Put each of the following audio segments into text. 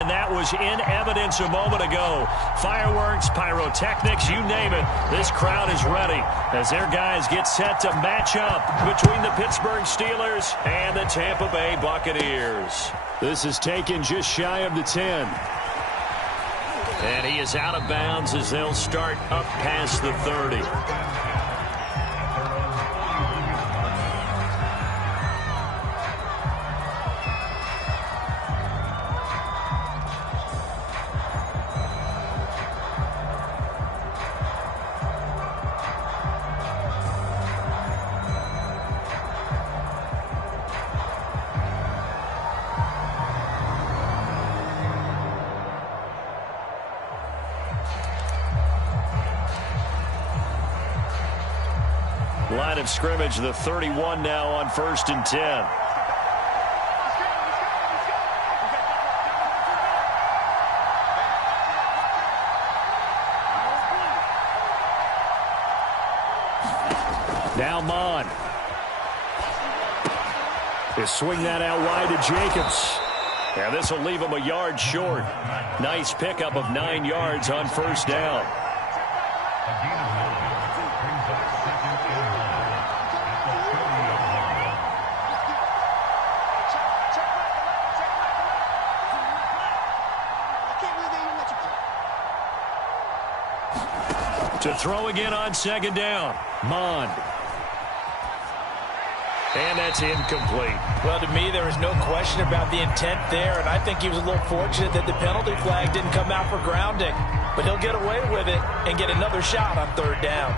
And that was in evidence a moment ago. Fireworks, pyrotechnics, you name it. This crowd is ready as their guys get set to match up between the Pittsburgh Steelers and the Tampa Bay Buccaneers. This is taken just shy of the 10. And he is out of bounds as they'll start up past the 30. Line of scrimmage, the 31 now on 1st and 10. Now Madd. They swing that out wide to Jacobs. And this will leave him a yard short. Nice pickup of 9 yards on 1st down. To throw again on 2nd down. Madd. And that's incomplete. Well, to me, there is no question about the intent there, and I think he was a little fortunate that the penalty flag didn't come out for grounding. But he'll get away with it and get another shot on 3rd down.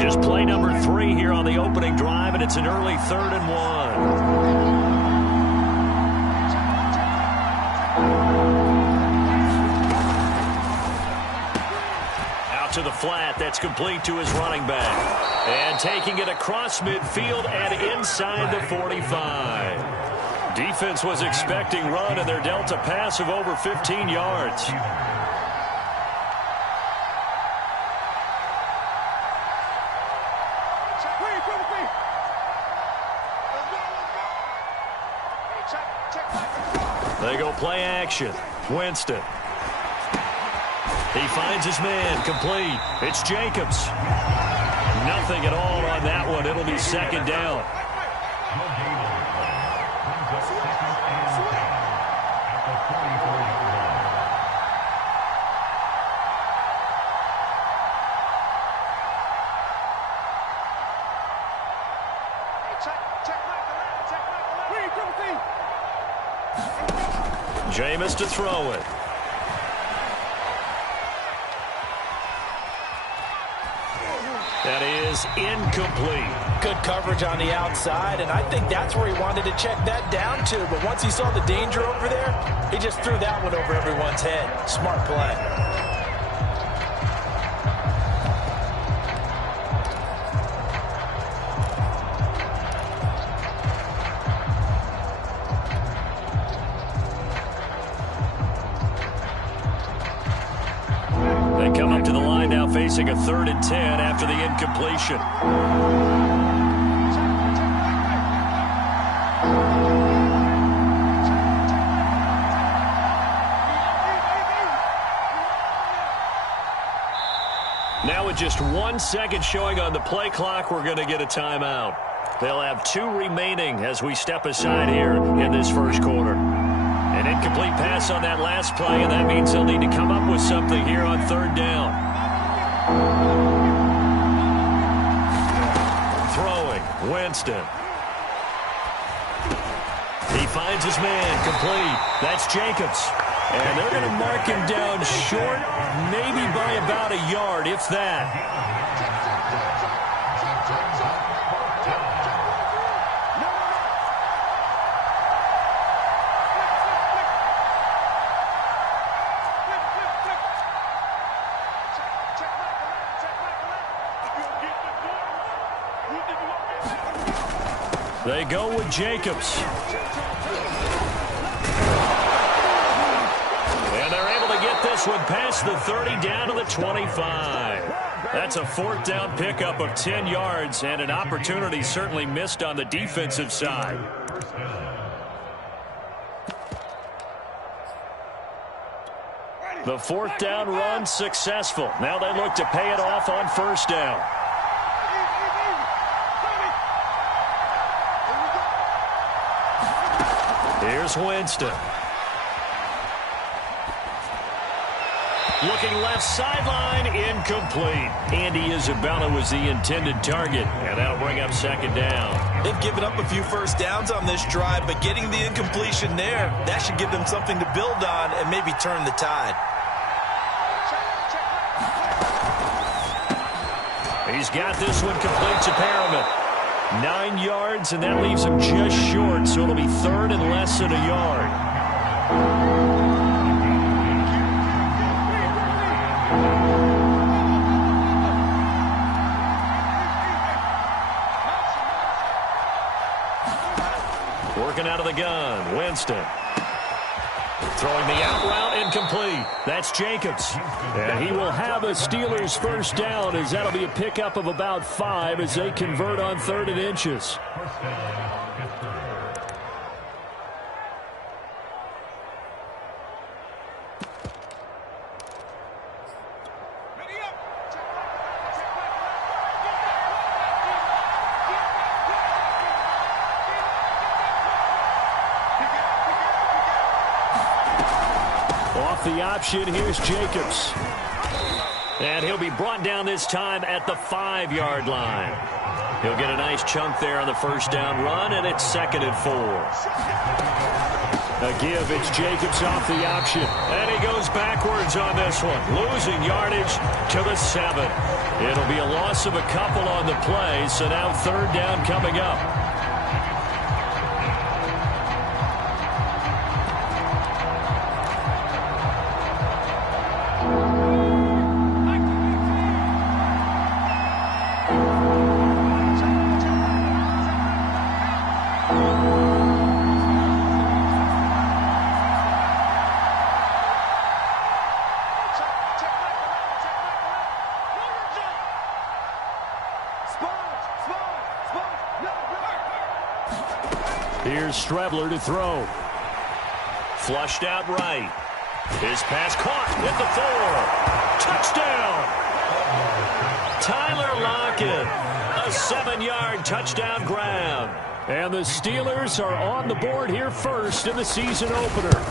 Just play number 3 here on the opening drive, and it's an early 3rd and 1. To the flat, that's complete to his running back. And taking it across midfield and inside the 45. Defense was expecting run, and they're dealt a pass of over 15 yards. They go play action. Winston. He finds his man, complete. It's Jacobs. Nothing at all on that one. It'll be 2nd down. Jameis to throw it. That is incomplete. Good coverage on the outside, and I think that's where he wanted to check that down to. But once he saw the danger over there, he just threw that one over everyone's head. Smart play. They come up to the line now facing a 3rd and 10 after the incompletion. Now with just 1 second showing on the play clock, we're going to get a timeout. They'll have 2 remaining as we step aside here in this 1st quarter. An incomplete pass on that last play, and that means they'll need to come up with something here on 3rd down. Throwing, Winston. He finds his man, complete. That's Jacobs. And they're going to mark him down short, maybe by about a yard, if that. They go with Jacobs. And they're able to get this one past the 30 down to the 25. That's a 4th down pickup of 10 yards and an opportunity certainly missed on the defensive side. The 4th down run successful. Now they look to pay it off on 1st down. Here's Winston. Looking left sideline, incomplete. Andy Isabella was the intended target, and that'll bring up 2nd down. They've given up a few 1st downs on this drive, but getting the incompletion there, that should give them something to build on and maybe turn the tide. He's got this one complete to Perriman. 9 yards, and that leaves him just short, so it'll be 3rd and less than a yard. Working out of the gun, Winston. Throwing the out route, incomplete. That's Jacobs. And he will have a Steelers 1st down, as that'll be a pickup of about 5 as they convert on 3rd and inches. The option, here's Jacobs. And he'll be brought down this time at the 5-yard line. He'll get a nice chunk there on the 1st down run, and it's 2nd and 4. A give, it's Jacobs off the option. And he goes backwards on this one, losing yardage to the 7. It'll be a loss of a couple on the play, so now 3rd down coming up. Here's Strebler to throw. Flushed out right. His pass caught at the 4. Touchdown! Tyler Lockett. A 7-yard touchdown grab. And the Steelers are on the board here first in the season opener.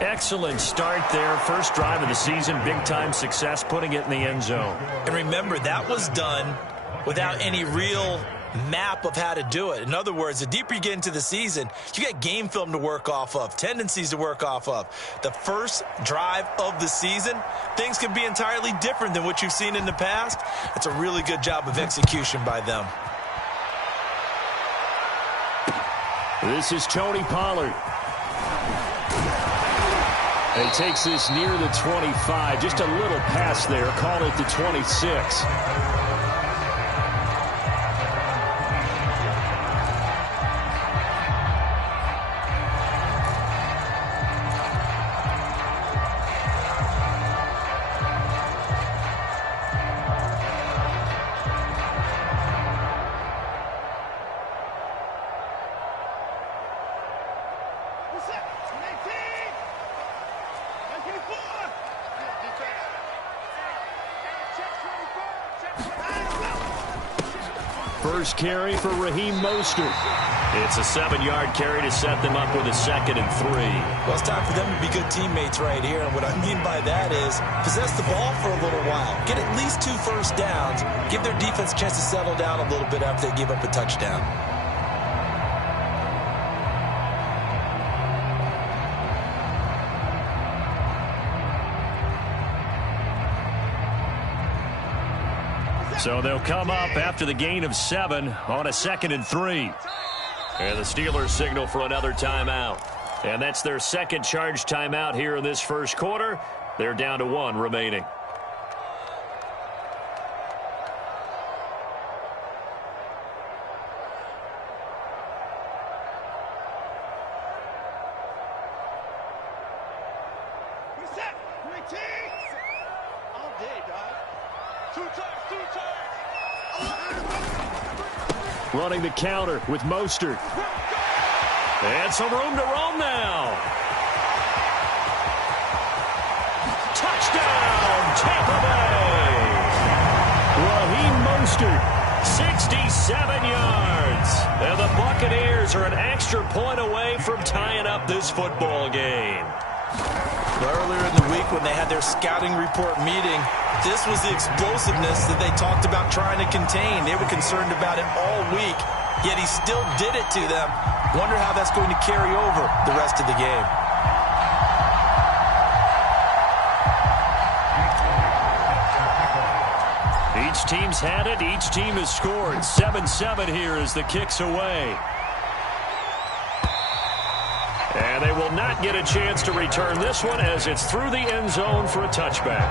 Excellent start there. First drive of the season. Big-time success putting it in the end zone. And remember, that was done without any real map of how to do it. In other words, the deeper you get into the season, you get game film to work off of, tendencies to work off of. The first drive of the season, things can be entirely different than what you've seen in the past. It's a really good job of execution by them. This is Tony Pollard. He takes this near the 25. Just a little pass there. Call it the 26. First carry for Raheem Mostert. It's a 7-yard carry to set them up with a 2nd and 3. Well, it's time for them to be good teammates right here. And what I mean by that is possess the ball for a little while. Get at least 2 first downs. Give their defense a chance to settle down a little bit after they give up a touchdown. So they'll come up after the gain of 7 on a 2nd and 3. And the Steelers signal for another timeout. And that's their second charge timeout here in this first quarter. They're down to 1 remaining. Set. Running the counter with Mostert. And some room to roam now. Touchdown, Tampa Bay. Raheem Mostert, 67 yards. And the Buccaneers are an extra point away from tying up this football game. Earlier in the week when they had their scouting report meeting, this was the explosiveness that they talked about trying to contain. They were concerned about it all week, yet he still did it to them. Wonder how that's going to carry over the rest of the game. Each team's had it. Each team has scored. 7-7 here as the kick's away. And they will not get a chance to return this one as it's through the end zone for a touchback.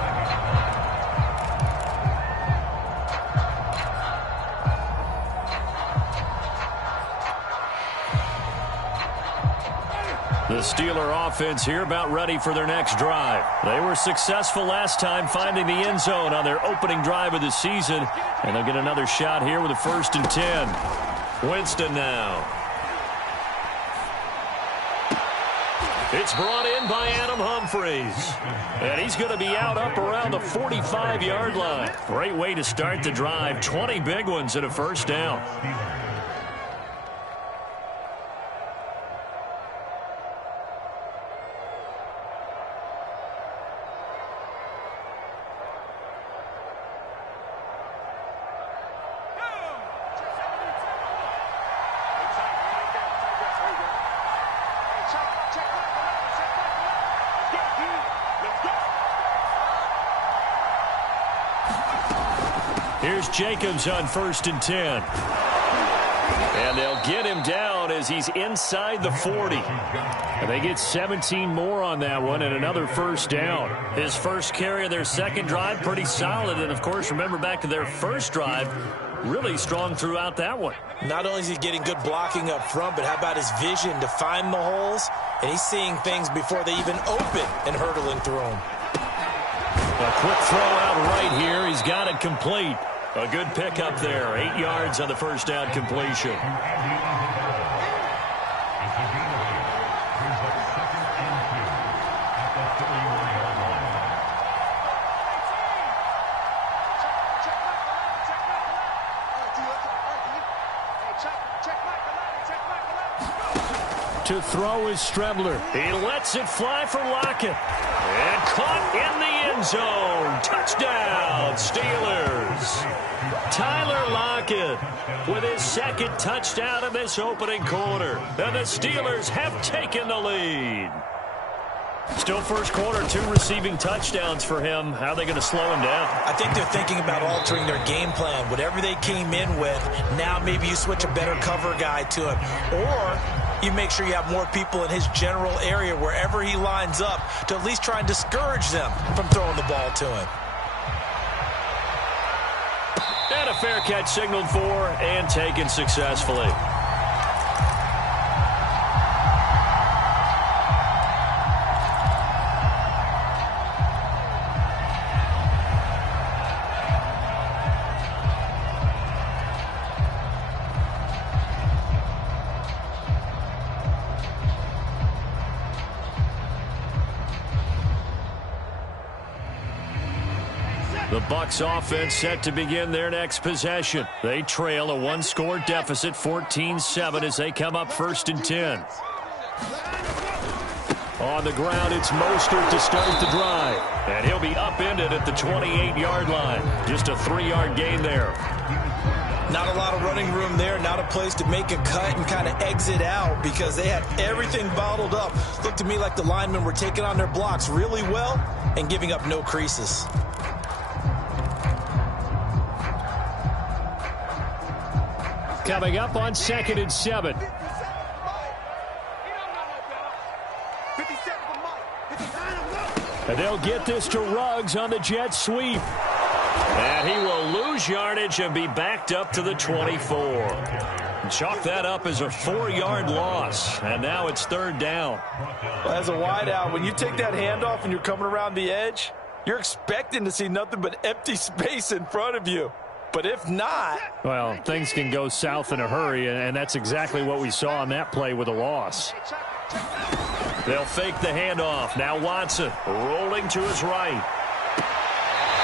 The Steeler offense here about ready for their next drive. They were successful last time finding the end zone on their opening drive of the season. And they'll get another shot here with a 1st and 10. Winston now. It's brought in by Adam Humphries. And he's going to be out up around the 45-yard line. Great way to start the drive. 20 big ones and a 1st down. Here's Jacobs on 1st and 10. And they'll get him down as he's inside the 40. And they get 17 more on that one and another 1st down. His first carry of their second drive, pretty solid. And, of course, remember back to their first drive, really strong throughout that one. Not only is he getting good blocking up front, but how about his vision to find the holes? And he's seeing things before they even open and hurdling through them. A quick throw out right here. He's got it complete. A good pickup there. 8 yards on the 1st down completion. To throw is Strebler. He lets it fly for Lockett. And caught in the end zone. Touchdown, Steelers. Tyler Lockett with his second touchdown in this opening quarter. And the Steelers have taken the lead. Still first quarter, 2 receiving touchdowns for him. How are they going to slow him down? I think they're thinking about altering their game plan. Whatever they came in with, now maybe you switch a better cover guy to him. Or you make sure you have more people in his general area wherever he lines up to at least try and discourage them from throwing the ball to him. And a fair catch signaled for and taken successfully. The Bucs offense set to begin their next possession. They trail a 1-score deficit, 14-7, as they come up 1st and 10. On the ground, it's Mostert to start the drive. And he'll be upended at the 28-yard line. Just a 3-yard gain there. Not a lot of running room there, not a place to make a cut and kind of exit out because they had everything bottled up. Looked to me like the linemen were taking on their blocks really well and giving up no creases. Coming up on 2nd and 7. And they'll get this to Ruggs on the jet sweep. And he will lose yardage and be backed up to the 24. Chalk that up as a 4-yard loss. And now it's 3rd down. Well, as a wideout, when you take that handoff and you're coming around the edge, you're expecting to see nothing but empty space in front of you. But if not... Well, things can go south in a hurry, and that's exactly what we saw on that play with a loss. They'll fake the handoff. Now Watson rolling to his right.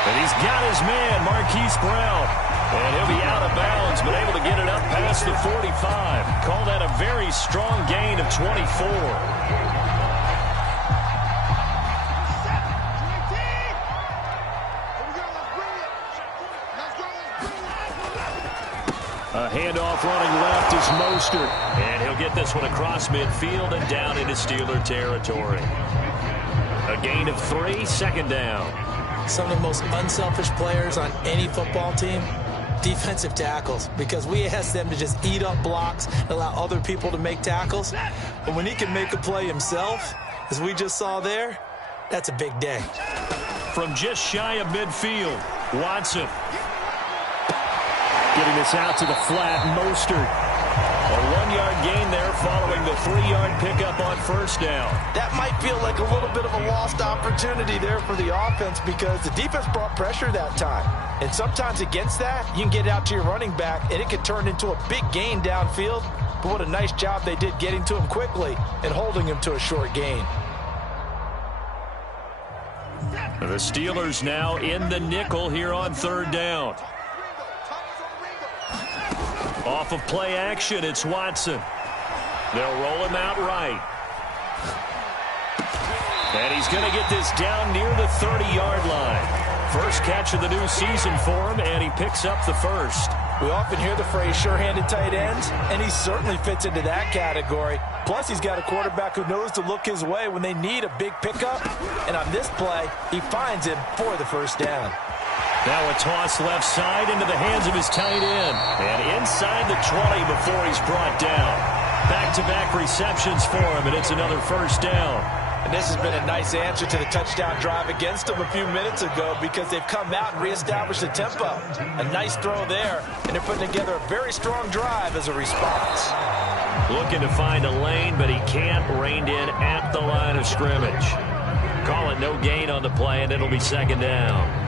And he's got his man, Marquise Brown. And he'll be out of bounds, but able to get it up past the 45. Call that a very strong gain of 24. A handoff running left is Mostert. And he'll get this one across midfield and down into Steeler territory. A gain of 3, second down. Some of the most unselfish players on any football team, defensive tackles, because we ask them to just eat up blocks and allow other people to make tackles. But when he can make a play himself, as we just saw there, that's a big day. From just shy of midfield, Watson. Getting this out to the flat, Mostert. A 1-yard gain there following the 3-yard pickup on first down. That might feel like a little bit of a lost opportunity there for the offense because the defense brought pressure that time. And sometimes against that, you can get it out to your running back, and it can turn into a big gain downfield. But what a nice job they did getting to him quickly and holding him to a short gain. The Steelers now in the nickel here on third down. Off of play action, it's Watson. They'll roll him out right. And he's going to get this down near the 30-yard line. First catch of the new season for him, and he picks up the first. We often hear the phrase sure-handed tight ends, and he certainly fits into that category. Plus, he's got a quarterback who knows to look his way when they need a big pickup. And on this play, he finds him for the first down. Now a toss left side into the hands of his tight end. And inside the 20 before he's brought down. Back-to-back receptions for him, and it's another first down. And this has been a nice answer to the touchdown drive against them a few minutes ago because they've come out and reestablished the tempo. A nice throw there, and they're putting together a very strong drive as a response. Looking to find a lane, but he can't. Reined in at the line of scrimmage. Call it no gain on the play, and it'll be second down.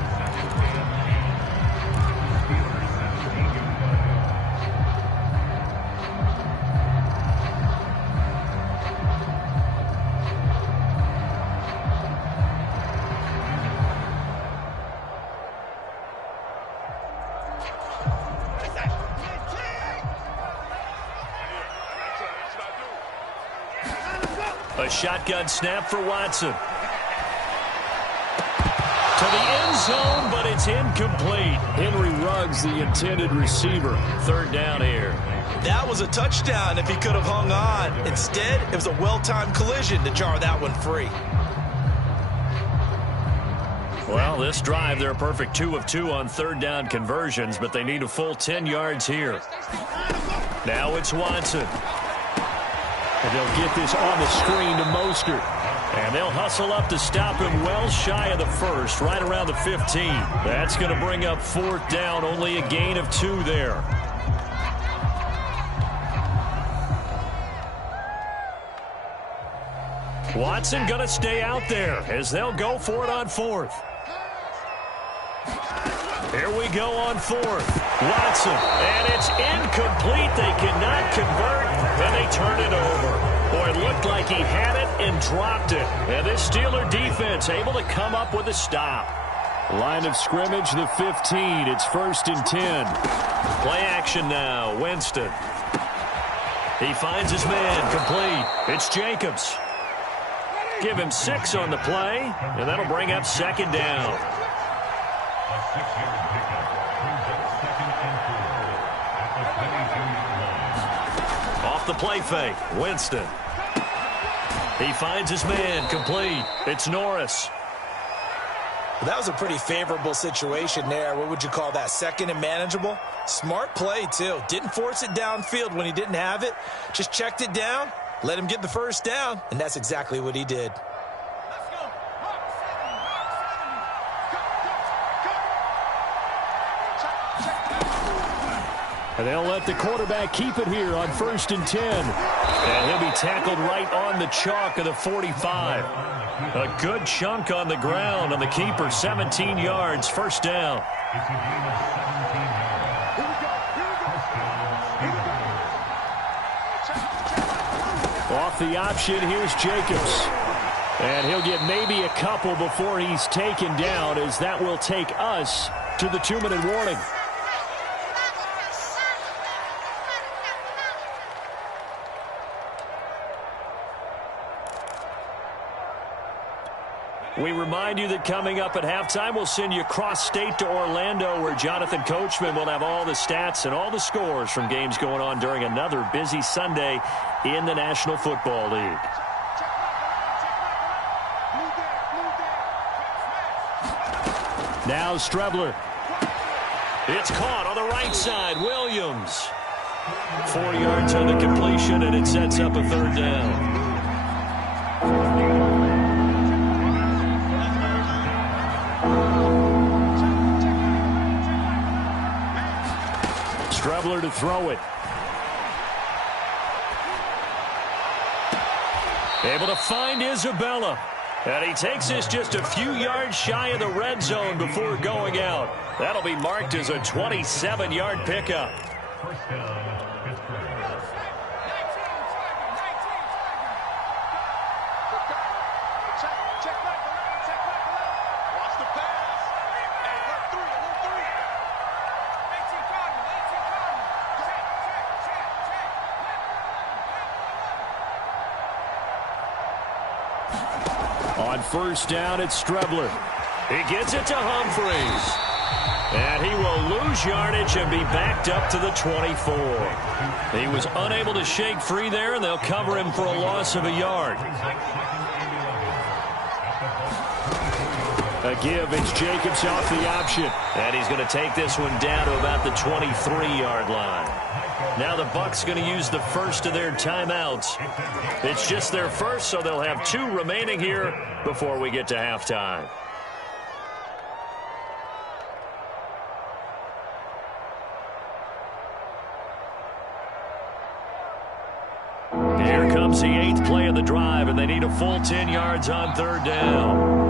A shotgun snap for Watson. To the end zone, but it's incomplete. Henry Ruggs, the intended receiver. Third down here. That was a touchdown if he could have hung on. Instead, it was a well-timed collision to jar that one free. Well, this drive, they're a perfect 2 of 2 on third down conversions, but they need a full 10 yards here. Now it's Watson. And they'll get this on the screen to Mostert. And they'll hustle up to stop him well shy of the first, right around the 15. That's going to bring up fourth down, only a gain of 2 there. Watson going to stay out there as they'll go for it on fourth. Here we go on fourth. Watson, and it's incomplete. They cannot convert, and they turn it over. Boy, it looked like he had it and dropped it. And this Steeler defense able to come up with a stop. Line of scrimmage, the 15. It's 1st and 10. Play action now. Winston. He finds his man complete. It's Jacobs. Give him 6 on the play, and that'll bring up second down. Off the play fake, Winston. He finds his man complete. It's Norris. That was a pretty favorable situation there. What would you call that? Second and manageable? Smart play, too. Didn't force it downfield when he didn't have it. Just checked it down, let him get the first down, and that's exactly what he did. And they'll let the quarterback keep it here on 1st and 10. And he'll be tackled right on the chalk of the 45. A good chunk on the ground on the keeper. 17 yards, first down. Off the option, here's Jacobs. And he'll get maybe a couple before he's taken down, as that will take us to the 2-minute warning. We remind you that coming up at halftime, we'll send you cross-state to Orlando, where Jonathan Coachman will have all the stats and all the scores from games going on during another busy Sunday in the National Football League. Now Strebler. It's caught on the right side. Williams. 4 yards on the completion, and it sets up a third down. Strebler to throw it. Able to find Isabella. And he takes this just a few yards shy of the red zone before going out. That'll be marked as a 27-yard pickup. On first down, it's Strebler. He gets it to Humphreys. And he will lose yardage and be backed up to the 24. He was unable to shake free there, and they'll cover him for a loss of a yard. A give, it's Jacobs off the option. And he's going to take this one down to about the 23-yard line. Now the Bucs going to use the first of their timeouts. It's just their first, so they'll have 2 remaining here before we get to halftime. Here comes the 8th play of the drive, and they need a full 10 yards on third down.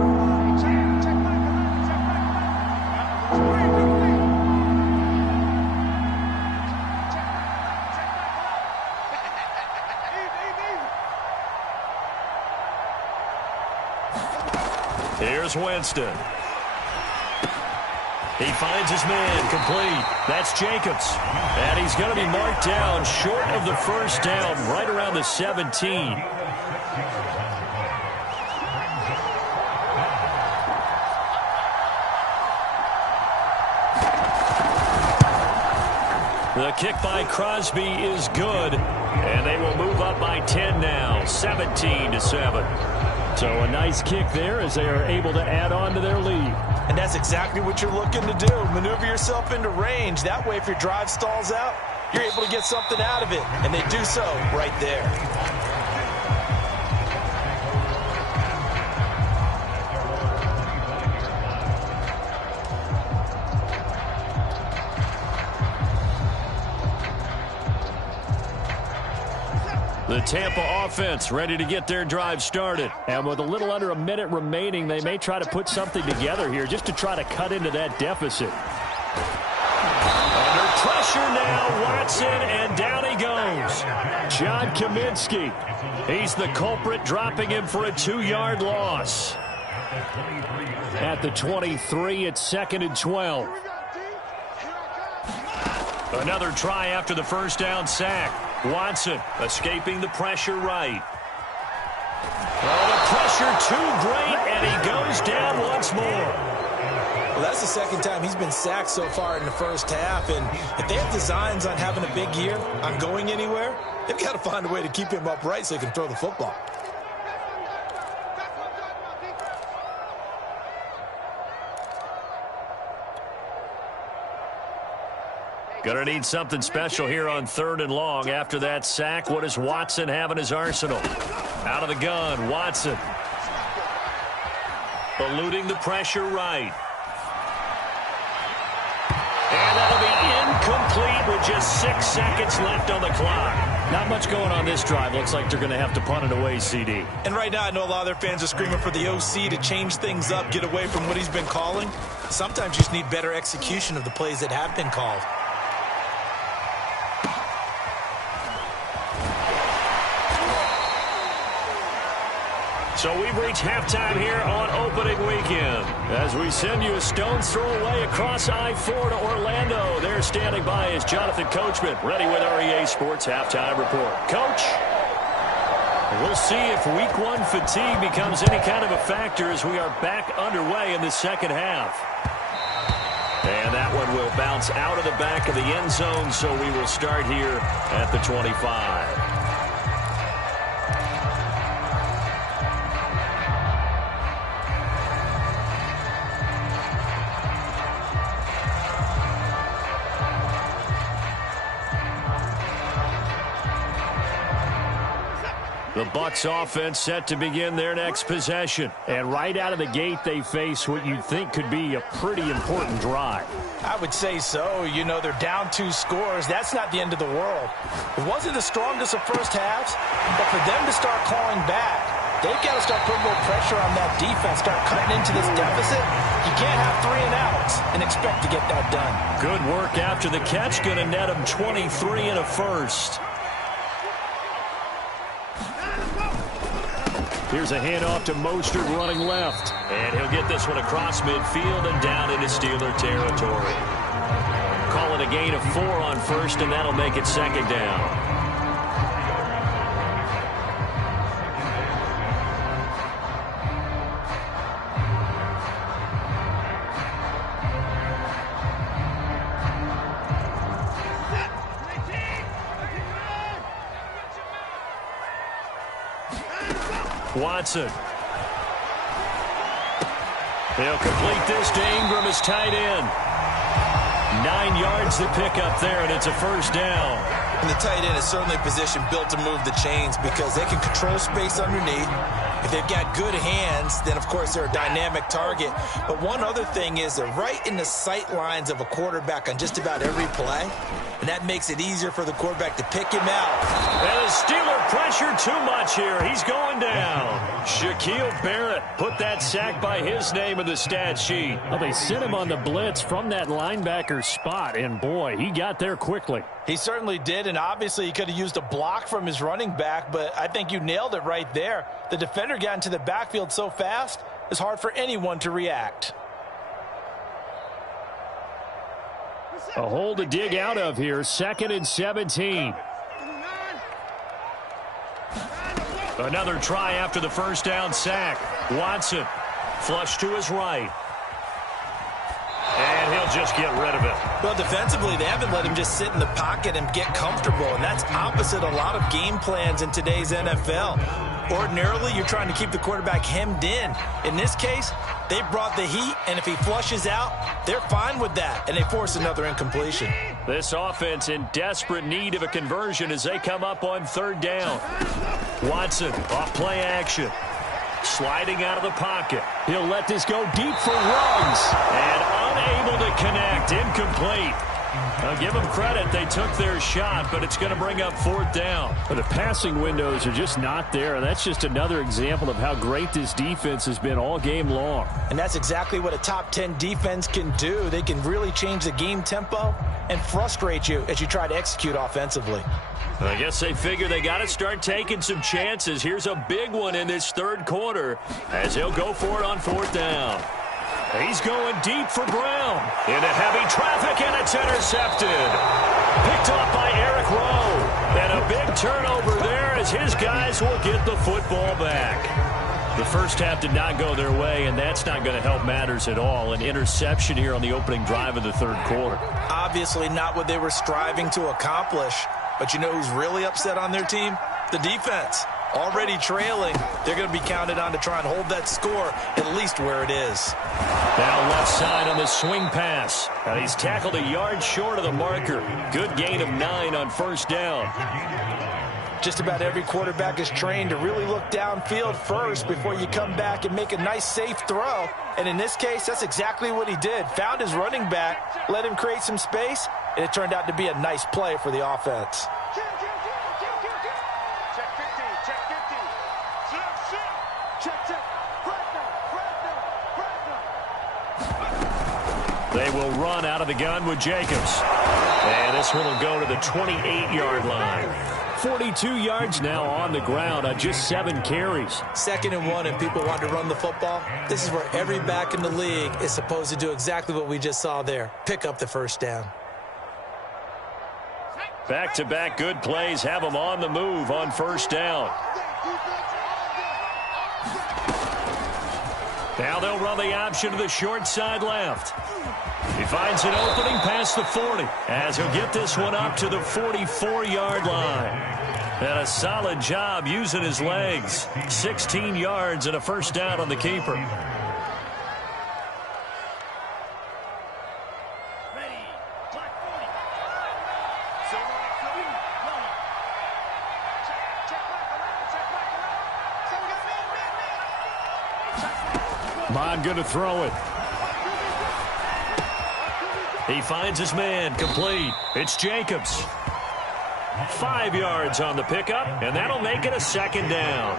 Here's Winston. He finds his man, complete. That's Jacobs. And he's going to be marked down short of the first down, right around the 17. The kick by Crosby is good, and they will move up by 10 now, 17-7. So a nice kick there as they are able to add on to their lead. And that's exactly what you're looking to do. Maneuver yourself into range. That way, if your drive stalls out, you're able to get something out of it. And they do so right there. The Tampa offense ready to get their drive started. And with a little under a minute remaining, they may try to put something together here just to try to cut into that deficit. Under pressure now, Watson, and down he goes. John Kaminsky. He's the culprit, dropping him for a 2-yard loss. At the 23, it's 2nd and 12. Another try after the first down sack. Watson escaping the pressure right. Oh, the pressure too great, and he goes down once more. Well, that's the second time he's been sacked so far in the first half, and if they have designs on having a big year, on going anywhere, they've got to find a way to keep him upright so he can throw the football. Going to need something special here on 3rd and long. After that sack, what does Watson have in his arsenal? Out of the gun, Watson. Eluding the pressure right. And that'll be incomplete with just 6 seconds left on the clock. Not much going on this drive. Looks like they're going to have to punt it away, CD. And right now, I know a lot of their fans are screaming for the OC to change things up, get away from what he's been calling. Sometimes you just need better execution of the plays that have been called. So we've reached halftime here on opening weekend. As we send you a stone's throw away across I-4 to Orlando. There standing by is Jonathan Coachman, ready with our EA Sports Halftime Report. Coach, we'll see if Week 1 fatigue becomes any kind of a factor as we are back underway in the second half. And that one will bounce out of the back of the end zone, so we will start here at the 25. The Bucs offense set to begin their next possession. And right out of the gate, they face what you'd think could be a pretty important drive. I would say so. You know, they're down 2 scores. That's not the end of the world. It wasn't the strongest of first halves, but for them to start clawing back, they've got to start putting more pressure on that defense, start cutting into this deficit. You can't have 3 and outs and expect to get that done. Good work after the catch. Going to net them 23 and a first. Here's a handoff to Mostert running left. And he'll get this one across midfield and down into Steeler territory. Call it a gain of 4 on first, and that'll make it second down. Watson. They'll complete this to Ingram as tight end. 9 yards to pick up there, and it's a first down. And the tight end is certainly a position built to move the chains because they can control space underneath. If they've got good hands, then, of course, they're a dynamic target. But one other thing is they're right in the sight lines of a quarterback on just about every play, and that makes it easier for the quarterback to pick him out. And the Steeler pressure too much here. He's going down. Shaquille Barrett put that sack by his name in the stat sheet. Well, they sent him on the blitz from that linebacker spot, and boy, he got there quickly. He certainly did, and obviously he could have used a block from his running back, but I think you nailed it right there. The defender got into the backfield so fast, it's hard for anyone to react. A hole to dig out of here, 2nd and 17. Another try after the first down sack. Watson, flush to his right. And he'll just get rid of it. Well, defensively, they haven't let him just sit in the pocket and get comfortable, and that's opposite a lot of game plans in today's NFL. Ordinarily, you're trying to keep the quarterback hemmed in. In this case, they brought the heat, and if he flushes out, they're fine with that, and they force another incompletion. This offense in desperate need of a conversion as they come up on 3rd down. Watson off play action. Sliding out of the pocket. He'll let this go deep for Ruggs. And unable to connect. Incomplete. I'll give them credit. They took their shot, but it's going to bring up 4th down. But the passing windows are just not there. That's just another example of how great this defense has been all game long. And that's exactly what a top 10 defense can do. They can really change the game tempo and frustrate you as you try to execute offensively. I guess they figure they got to start taking some chances. Here's a big one in this 3rd quarter as he'll go for it on 4th down. He's going deep for Brown. Into heavy traffic, and it's intercepted. Picked off by Eric Rowe. And a big turnover there as his guys will get the football back. The first half did not go their way, and that's not going to help matters at all. An interception here on the opening drive of the 3rd quarter. Obviously not what they were striving to accomplish. But you know who's really upset on their team? The defense. Already trailing. They're going to be counted on to try and hold that score at least where it is. Now left side on the swing pass. And he's tackled a yard short of the marker. Good gain of 9 on 1st down. Just about every quarterback is trained to really look downfield first before you come back and make a nice, safe throw. And in this case, that's exactly what he did. Found his running back, let him create some space, and it turned out to be a nice play for the offense. They will run out of the gun with Jacobs. And this one will go to the 28-yard line. 42 yards now on the ground on just 7 carries. 2nd and 1, and people want to run the football. This is where every back in the league is supposed to do exactly what we just saw there. Pick up the first down. Back-to-back good plays have them on the move on first down. Now they'll run the option to the short side left. He finds an opening past the 40 as he'll get this one up to the 44-yard line. And a solid job using his legs. 16 yards and a first down on the keeper. Madd going to throw it. He finds his man, complete. It's Jacobs. 5 yards on the pickup, and that'll make it a 2nd down.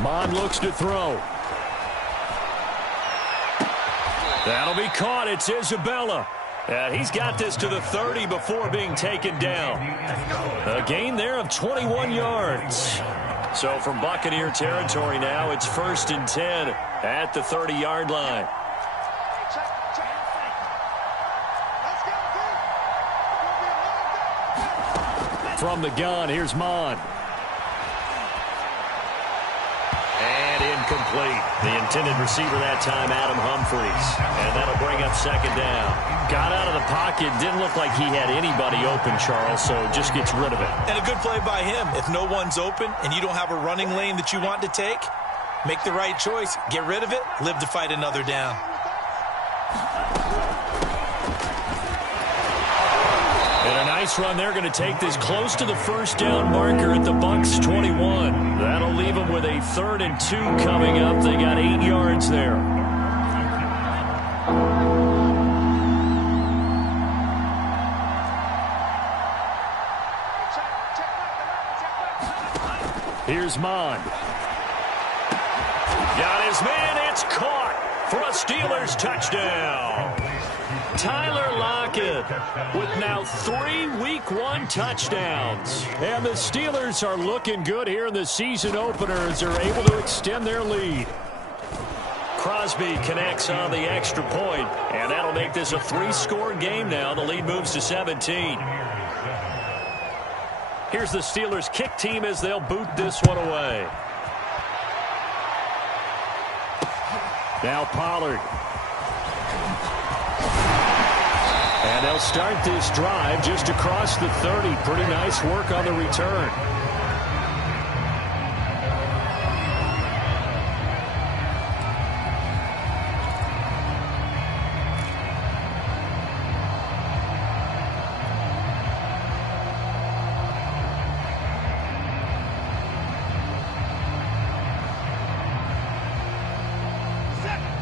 Madd looks to throw. That'll be caught. It's Isabella. And he's got this to the 30 before being taken down. A gain there of 21 yards. So from Buccaneer territory now, it's 1st and 10 at the 30-yard line. From the gun, here's Madd. And incomplete. The intended receiver that time, Adam Humphries. And that'll bring up 2nd down. Got out of the pocket. Didn't look like he had anybody open, Charles, so just gets rid of it. And a good play by him. If no one's open and you don't have a running lane that you want to take, make the right choice. Get rid of it. Live to fight another down. And a nice run. They're going to take this close to the first down marker at the Bucs 21. That'll leave them with a 3rd and 2 coming up. They got 8 yards there. Here's Madd. Got his man. It's caught for a Steelers touchdown. Tyler Lockett with now 3 Week 1 touchdowns. And the Steelers are looking good here in the season opener as they're able to extend their lead. Crosby connects on the extra point, and that'll make this a 3-score game now. The lead moves to 17. Here's the Steelers kick team as they'll boot this one away. Now Pollard. And they'll start this drive just across the 30. Pretty nice work on the return.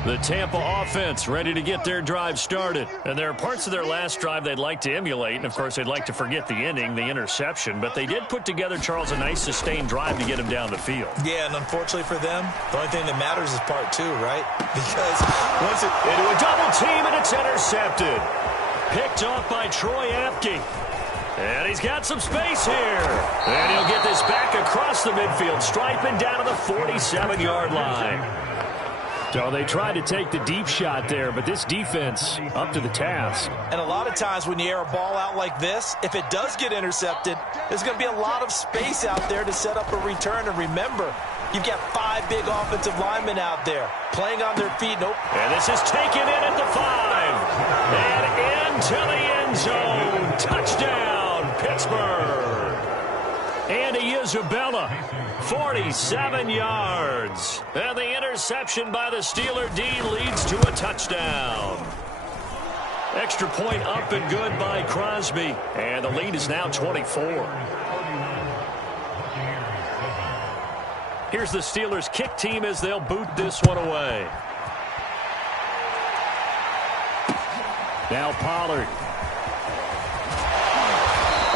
The Tampa offense ready to get their drive started. And there are parts of their last drive they'd like to emulate. And, of course, they'd like to forget the ending, the interception. But they did put together, Charles, a nice sustained drive to get him down the field. Yeah, and unfortunately for them, the only thing that matters is part 2, right? Because once it... Into a double team, and it's intercepted. Picked off by Troy Apke. And he's got some space here. And he'll get this back across the midfield stripe and down to the 47-yard line. So they tried to take the deep shot there, but this defense up to the task. And a lot of times when you air a ball out like this, if it does get intercepted, there's going to be a lot of space out there to set up a return. And remember, you've got 5 big offensive linemen out there playing on their feet. Nope. And this is taken in at the 5. And into the end zone. Touchdown, Pittsburgh. Andy Isabella 47 yards. And the interception by the Steeler D leads to a touchdown. Extra point up and good by Crosby. And the lead is now 24. Here's the Steelers kick team as they'll boot this one away. Now Pollard.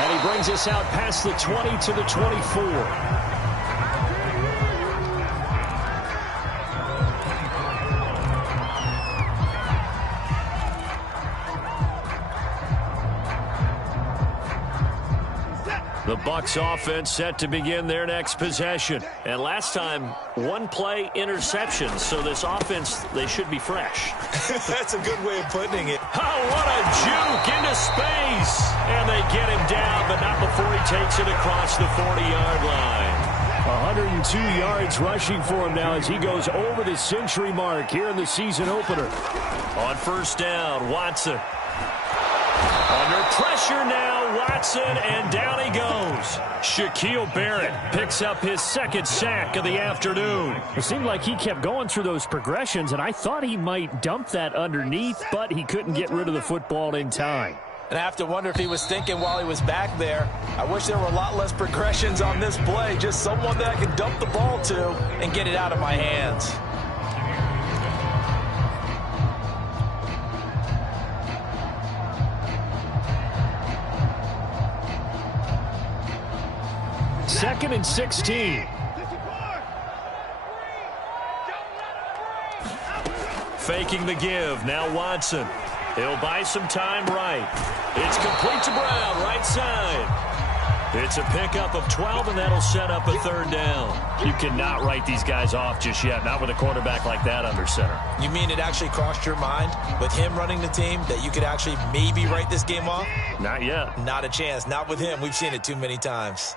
And he brings us out past the 20 to the 24. The Bucs offense set to begin their next possession. And last time, one play interception. So this offense, they should be fresh. That's a good way of putting it. Oh, what a juke into space. And they get him down, but not before he takes it across the 40-yard line. 102 yards rushing for him now as he goes over the century mark here in the season opener. On first down, Watson. Under pressure now, Watson, and down he goes. Shaquille Barrett picks up his second sack of the afternoon. It seemed like he kept going through those progressions, and I thought he might dump that underneath, but he couldn't get rid of the football in time. And I have to wonder if he was thinking while he was back there, I wish there were a lot less progressions on this play, just someone that I can dump the ball to and get it out of my hands. Second and 16. Faking the give. Now Watson. He'll buy some time right. It's complete to Brown, right side. It's a pickup of 12, and that'll set up a third down. You cannot write these guys off just yet, not with a quarterback like that under center. You mean it actually crossed your mind with him running the team that you could actually maybe write this game off? Not yet. Not a chance. Not with him. We've seen it too many times.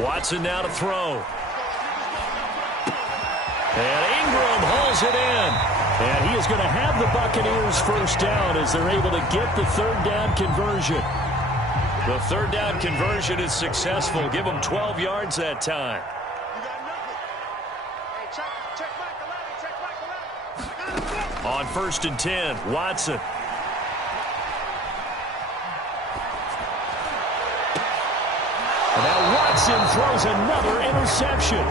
Watson now to throw. And Ingram hauls it in. And he is going to have the Buccaneers first down as they're able to get the third down conversion. The third down conversion is successful. Give them 12 yards that time. On first and 10, Watson. And now Watson throws another interception.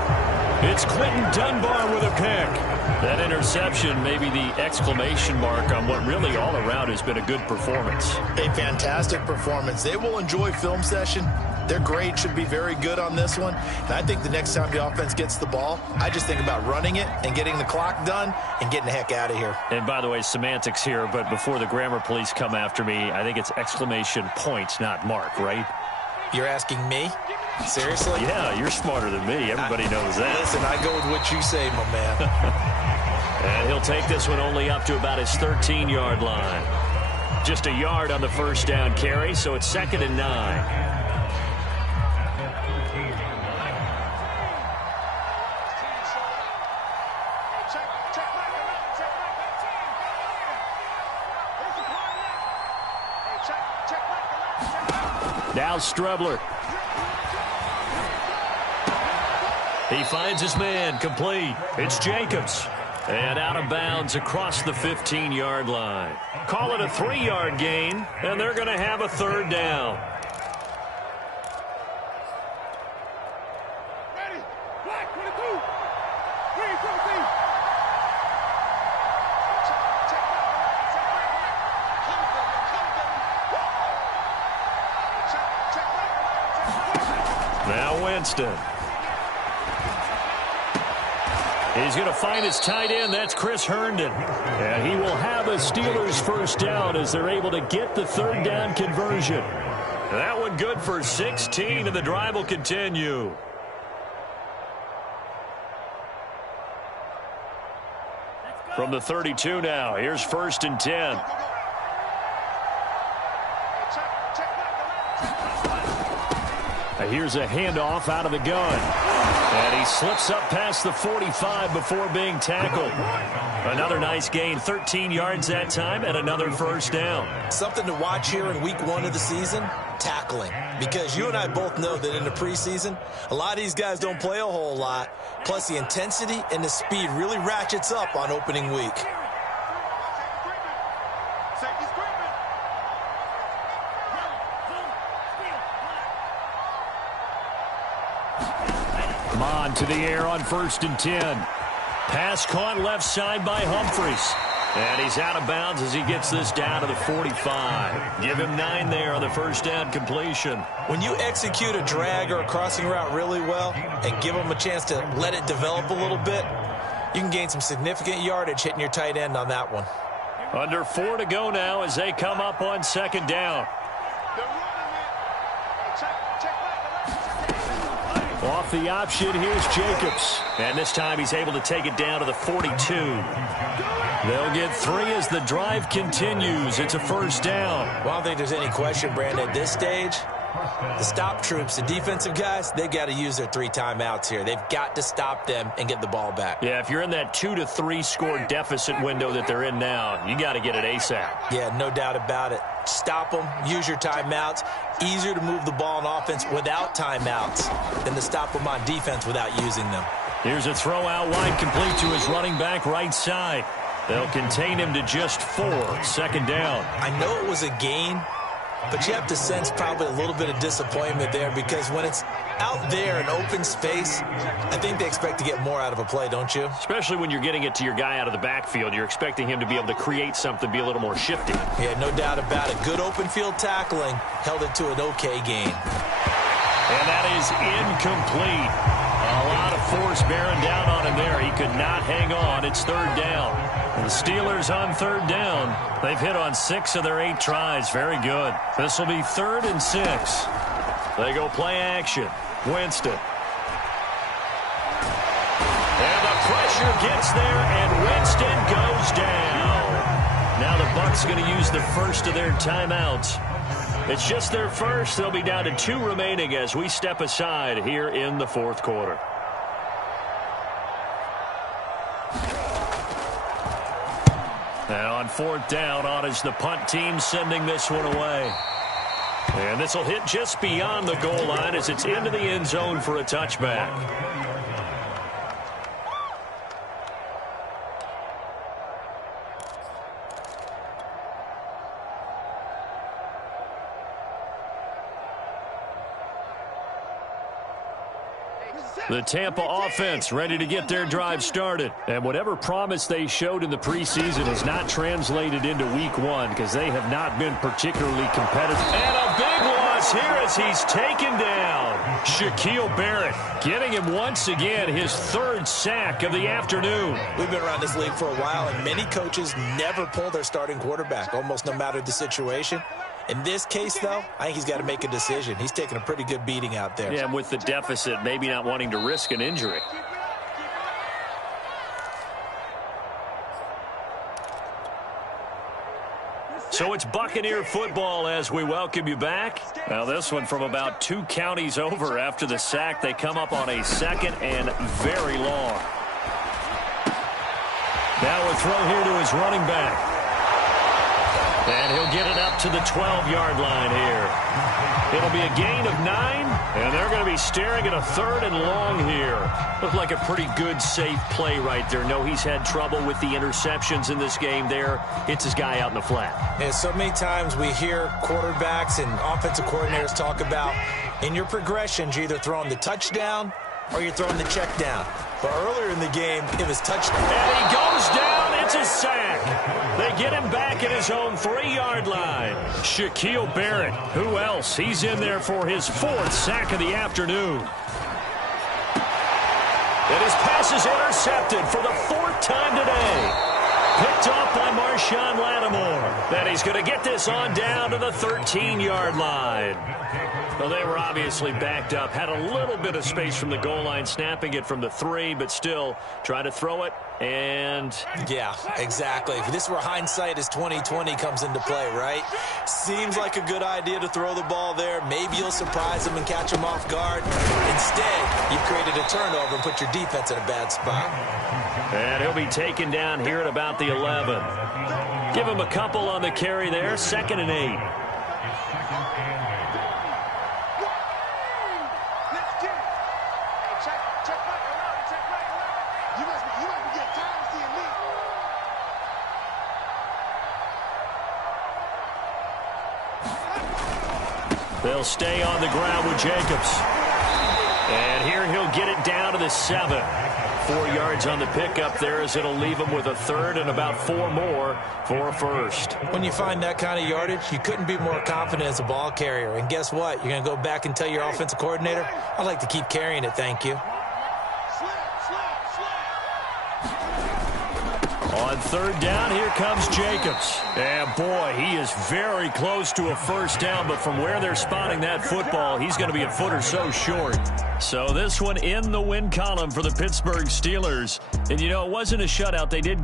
It's Quentin Dunbar with a pick. That interception may be the exclamation mark on what really all around has been a good performance. A fantastic performance. They will enjoy film session. Their grade should be very good on this one. And I think the next time the offense gets the ball, I just think about running it and getting the clock done and getting the heck out of here. And by the way, semantics here, but before the grammar police come after me, I think it's exclamation points, not mark, right? You're asking me? Seriously? Yeah, you're smarter than me. Everybody knows that. Listen, I go with what you say, my man. And he'll take this one only up to about his 13-yard line. Just a yard on the first down carry, so it's 2nd and 9. Now Strebler. He finds his man, complete. It's Jacobs. And out of bounds across the 15-yard line. Call it a 3-yard gain, and they're going to have a third down. Now Winston. He's going to find his tight end. That's Chris Herndon. And he will have a Steelers first down as they're able to get the third down conversion. That one good for 16, and the drive will continue. From the 32 now, here's 1st and 10. Here's a handoff out of the gun. And he slips up past the 45 before being tackled. Another nice gain, 13 yards that time, and another first down. Something to watch here in week 1 of the season, tackling. Because you and I both know that in the preseason, a lot of these guys don't play a whole lot. Plus, the intensity and the speed really ratchets up on opening week. Madd to the air on 1st and 10. Pass caught left side by Humphries. And he's out of bounds as he gets this down to the 45. Give him 9 there on the first down completion. When you execute a drag or a crossing route really well and give them a chance to let it develop a little bit, you can gain some significant yardage hitting your tight end on that one. Under 4 to go now as they come up on 2nd down. Off the option, here's Jacobs. And this time he's able to take it down to the 42. They'll get 3 as the drive continues. It's a first down. Well, I don't think there's any question, Brandon, at this stage. The stop troops, the defensive guys, they've got to use their 3 timeouts here. They've got to stop them and get the ball back. Yeah, if you're in that 2 to 3 score deficit window that they're in now, you got to get it ASAP. Yeah, no doubt about it. Stop them, use your timeouts. Easier to move the ball on offense without timeouts than to stop them on defense without using them. Here's a throw out wide, complete to his running back right side. They'll contain him to just 4, 2nd down. I know it was a gain, but you have to sense probably a little bit of disappointment there because when it's out there in open space, I think they expect to get more out of a play, don't you? Especially when you're getting it to your guy out of the backfield. You're expecting him to be able to create something, be a little more shifty. Yeah, no doubt about it. Good open field tackling held it to an okay gain. And that is incomplete. A lot of force bearing down on him there. He could not hang on. It's 3rd down. And the Steelers on 3rd down. They've hit on 6 of their 8 tries. Very good. This will be 3rd and 6. They go play action. Winston. And the pressure gets there, and Winston goes down. Now the Bucs going to use the first of their timeouts. It's just their first. They'll be down to 2 remaining as we step aside here in the 4th quarter. And on 4th down, on is the punt team sending this one away. And this will hit just beyond the goal line as it's into the end zone for a touchback. The Tampa offense ready to get their drive started. And whatever promise they showed in the preseason has not translated into week 1 because they have not been particularly competitive. And a big loss here as he's taken down. Shaquille Barrett getting him once again his 3rd sack of the afternoon. We've been around this league for a while, and many coaches never pull their starting quarterback, almost no matter the situation. In this case, though, I think he's got to make a decision. He's taking a pretty good beating out there. Yeah, and with the deficit, maybe not wanting to risk an injury. So it's Buccaneer football as we welcome you back. Now this one from about 2 counties over after the sack. They come up on a 2nd and very long. Now a throw here to his running back. And he'll get it up to the 12-yard line here. It'll be a gain of 9, and they're going to be staring at a 3rd and long here. Looked like a pretty good, safe play right there. No, he's had trouble with the interceptions in this game there. It's his guy out in the flat. And so many times we hear quarterbacks and offensive coordinators talk about in your progressions, you're either throwing the touchdown or you're throwing the check down. But earlier in the game, it was touchdown. And he goes down. It's a sack. They get him back at his own 3-yard line. Shaquille Barrett. Who else? He's in there for his 4th sack of the afternoon. And his pass is intercepted for the 4th time today. Picked off by Marshawn Lattimore. Then he's going to get this on down to the 13-yard line. Well, they were obviously backed up. Had a little bit of space from the goal line, snapping it from the 3, but still try to throw it. And yeah, exactly. This is where hindsight is 20/20 comes into play, right? Seems like a good idea to throw the ball there. Maybe you'll surprise them and catch them off guard. Instead, you've created a turnover and put your defense in a bad spot. And he'll be taken down here at about the 11. Give him a couple on the carry there. 2nd and 8. They'll stay on the ground with Jacobs. And here he'll get it down to the 7. 4 yards on the pickup there as it'll leave him with a 3rd and about 4 more for a 1st. When you find that kind of yardage, you couldn't be more confident as a ball carrier. And guess what? You're going to go back and tell your offensive coordinator, I'd like to keep carrying it, thank you. On 3rd down, here comes Jacobs. And boy, he is very close to a 1st down, but from where they're spotting that football, he's going to be a foot or so short. So this one in the win column for the Pittsburgh Steelers. And, you know, it wasn't a shutout. They did give